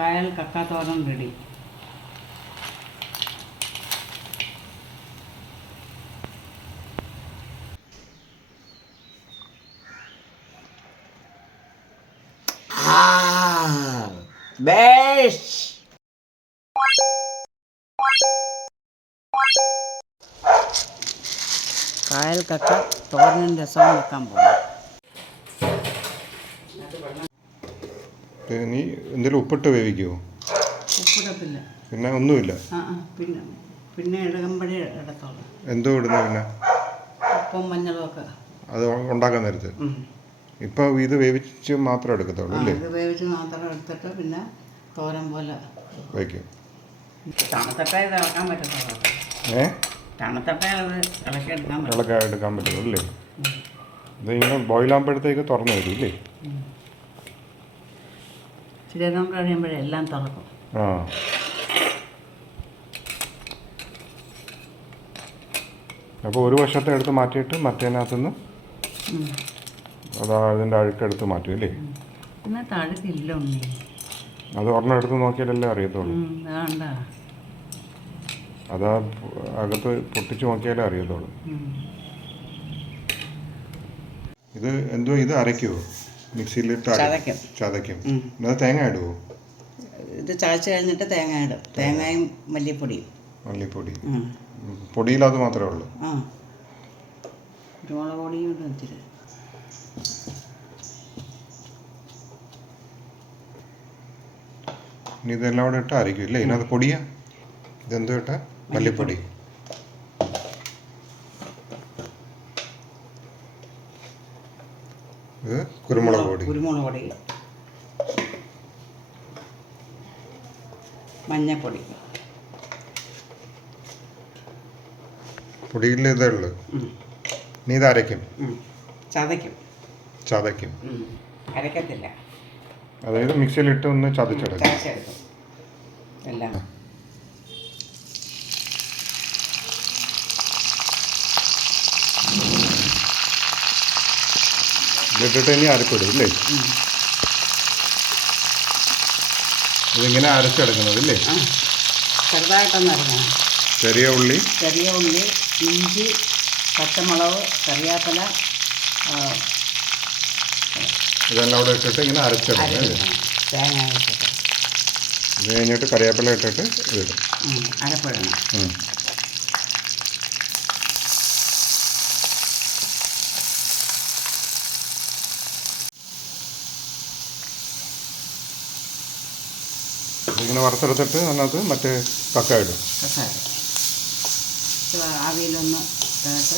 കായൽ കക്കാത്തോരൻ റെഡി. കായൽ കക്ക തോരനും രസവും വെക്കാൻ പോകും. നീ എന്തെങ്കിലും ഉപ്പിട്ട് വേവിക്കുമോ? ഉപ്പിടത്തില്ല. പിന്നെ ഒന്നുമില്ല. പിന്നെ ഇടകമ്പഴി ഇടത്തോളം. എന്തോ ഇടുന്നു പിന്നെ? ഉപ്പും മഞ്ഞളും ഒക്കെ. അത് ഉണ്ടാക്കാൻ നേരത്ത്. ഇപ്പം ഇത് വേവിച്ച് മാത്രമേ എടുക്കത്തുള്ളൂ അല്ലേ? ഇത് വേവിച്ച് മാത്രം എടുത്തിട്ട് പിന്നെ തോരൻ പോലെ വയ്ക്കും. തണുത്തട്ടേ ഇത് ഇളക്കാൻ പറ്റത്തുള്ളൂ. തണുത്തട്ടേ അത് ഇളക്കാൻ പറ്റുള്ളൂ അല്ലേ? ഇതിങ്ങനെ ബോയിലാകുമ്പോഴത്തേക്ക് തുറന്നു വരും ഇല്ലേ? ഇച്ചിരി നേരം കഴിയുമ്പോഴേ എല്ലാം തുറക്കും. അപ്പോൾ ഒരു വശത്തെ എടുത്ത് മാറ്റിയിട്ട് മറ്റേനകത്തുനിന്ന് അതിൻ്റെ അഴുക്കെടുത്ത് മാറ്റും അല്ലേ? ഇതിനകത്ത് അഴുക്കില്ല ഉണ്ണി. അത് ഒരെണ്ണം എടുത്ത് നോക്കിയാലല്ലേ അറിയത്തുള്ളൂ. അതാ അകത്ത് പൊട്ടിച്ച് നോക്കിയാലേ അറിയത്തുള്ളൂ. ഇത് എന്തോ ഇത് അരയ്ക്കുമോ? മിക്സിയിലിട്ട് ചതയ്ക്കും. അത് തേങ്ങ ഇടുമോ? ഇത് ചതച്ച് കഴിഞ്ഞിട്ട് തേങ്ങ ഇടും. തേങ്ങയും മല്ലിപ്പൊടിയും. പൊടിയിൽ അത് മാത്രമേ ഉള്ളൂ. കുരുമുളക് പൊടിയും ഇടും ഇത്തിരി. ഇനി ഇതെല്ലാം കൂടെ ഇട്ട് അരയ്ക്കും ഇല്ലേ? ഇതിനകത്ത് പൊടിയാ? ഇതെന്തോ ഇട്ട? മല്ലിപ്പൊടി. ഇത് കുരുമുളക് പൊടി. മഞ്ഞപ്പൊടി. പൊടിയിൽ ഇതേ ഉള്ളൂ. നീ ഇത് അരയ്ക്കും? ചതയ്ക്കും. അരക്കത്തില്ല. അതായത് മിക്സിയിലിട്ട് ഒന്ന് ചതച്ചെടുക്കും എല്ലാം. ഇതിട്ടിട്ട് ഇനി അരപ്പിടും ഇല്ലേ? ഇതിങ്ങനെ അരച്ചെടുക്കുന്നത് ഇല്ലേ? ചെറുതായിട്ടൊന്ന് അരക്കണം. ചെറിയ ഉള്ളി, ഇഞ്ചി, പച്ചമുളക്, കറിവേപ്പില ഇതെല്ലാം കൂടെ ഇട്ടിട്ട് ഇങ്ങനെ അരച്ചെടുക്കും അല്ലേ? തേങ്ങ ഇട്ടിട്ട് ഇത് കഴിഞ്ഞിട്ട് കറിവേപ്പില ഇട്ടിട്ട് ഇതിടും. അരപ്പിടണം. ഇതിങ്ങനെ വറുത്തെടുത്തിട്ട് അതിനകത്ത് മറ്റേ കക്ക ഇടും. ആവിയിലൊന്ന് ഇട്ടിട്ട്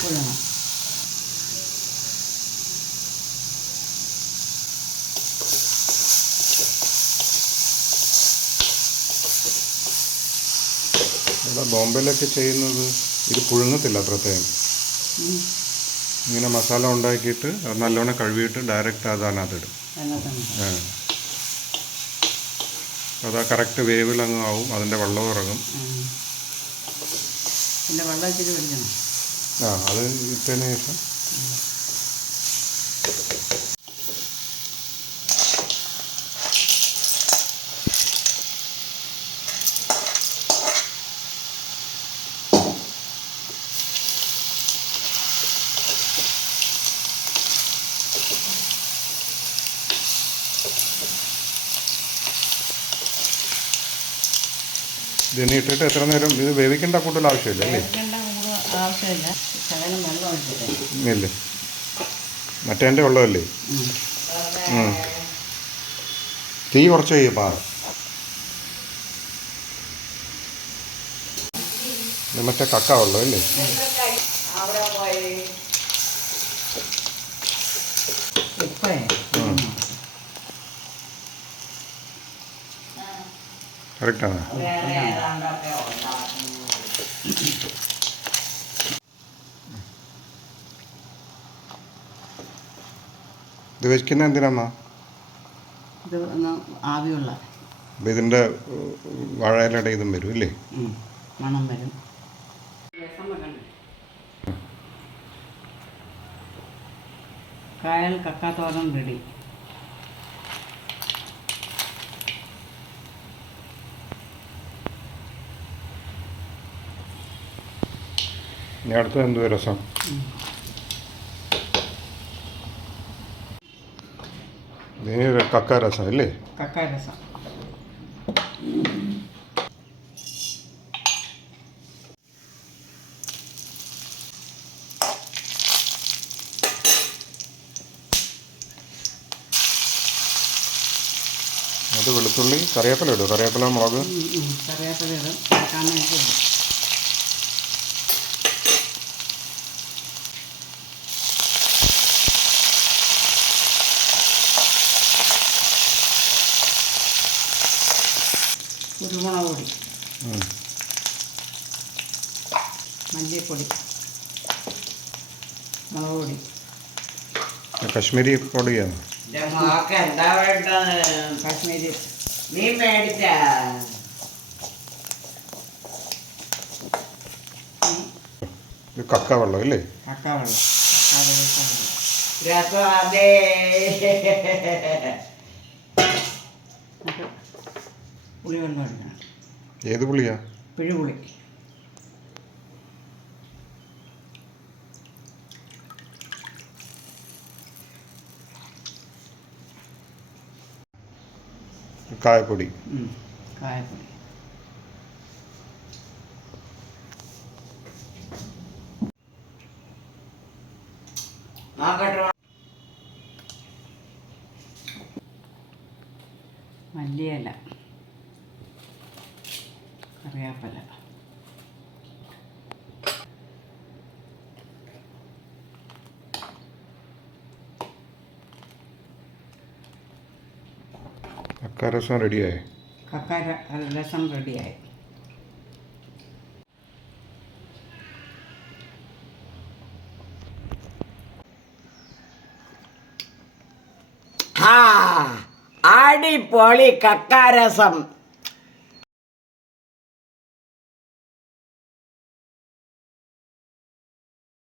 പുഴണം. ഇവിടെ ബോംബെയിലൊക്കെ ചെയ്യുന്നത് ഇത് പുഴുങ്ങത്തില്ല അത്രത്തേം. ഇങ്ങനെ മസാല ഉണ്ടാക്കിയിട്ട് അത് നല്ലോണം കഴുകിയിട്ട് ഡയറക്റ്റ് അത് അതിനകത്തിടും. അതാ കറക്റ്റ് വേവിലങ്ങ് ആവും. അതിൻ്റെ വെള്ളം ഇറങ്ങും. അത് ഇട്ടതിന് ശേഷം ഇതിനെ ഇട്ടിട്ട് എത്ര നേരം ഇത് വേവിക്കേണ്ട കൂടുതൽ ആവശ്യമില്ല അല്ലേ? ഇല്ല, മറ്റേൻ്റെ വെള്ളമല്ലേ? തീ കുറച്ച് കഴിയുമ്പോൾ മറ്റേ കക്ക വെള്ളം അല്ലേ? കറക്റ്റാണ്. ഇത് വെക്കുന്ന എന്തിനാ? ഇത് ആവിയുള്ള. അപ്പം ഇതിൻ്റെ വാഴയിലയുടെ ഇതും വരും ഇല്ലേ? മണം വരും. രസം വെക്കണ്ട. കായൽ കക്കാത്തോരൻ റെഡി. ഇനി അടുത്തത് എന്തോ രസം. ഇതിന് കക്ക രസം അല്ലേ? കക്ക രസം. അത് വെളുത്തുള്ളി കറിവേപ്പില ഇടും. കറിവേപ്പില മുളക് കറിവേപ്പില ഇടും. കാണിച്ച് ഇടും. കുരുമുളക് പൊടി, മല്ലിപ്പൊടി, മുളക് പൊടി, കശ്മീരി പൊടിയാണ്. എന്താ വേണ്ടത്? കാശ്മീരി. നീ മേടിച്ച ഇത് കക്ക വെള്ളം അല്ലേ? കക്ക വെള്ളം. കക്ക വെള്ളം. രസം അതേ. പുളി വെള്ളം എടുക്കണം. ഏത് പുളിയാ? പിഴുപുളി. കായപ്പൊടി. കായപ്പൊടി. നോക്കട്ടെ. മല്ലിയില, കറിവേപ്പില, കക്ക രസം റെഡിയായി. കക്ക രസം റെഡിയായി. അടിപൊളി കക്കാരസം.